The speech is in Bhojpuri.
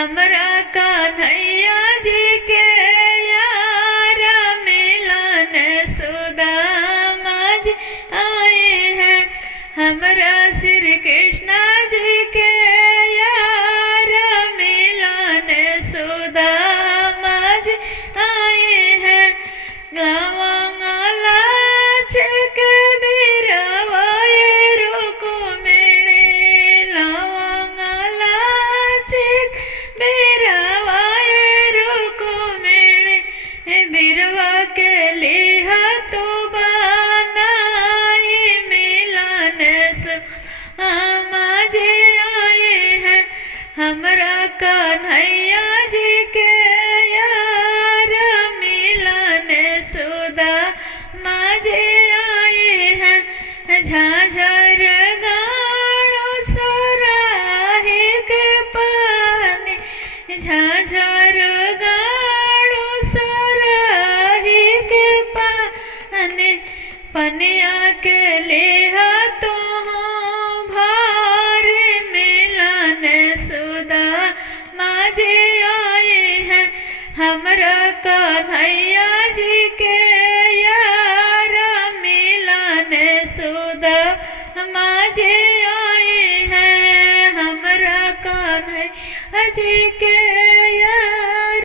हमरा कन्हैया जी के यार मिलन सुदामा जी आए हैं। हमरा श्री कृष्ण जी के यार मिलन सुदामा जी आए हैं। लवंगला चक बिरवाए रुक्मिणी, लवंगला चक बिरवाए रुक्मिणी, बिरवा के लिहा तो बनाई मिलन सुदामा जी आए हैं। हमरा कन्हैया जी के यार मिलन सुदामा जी आए हैं। झाझर गाड़ो सराही के पानी, झाझर गाड़ो सराही के पानी, पनिया के लिहा तो भार मिलन सुदामा जी आए हैं। हमरा कन्हैया जी के यार मिलन सुदामा जी आए हैं। हमरा कन्हैया जी के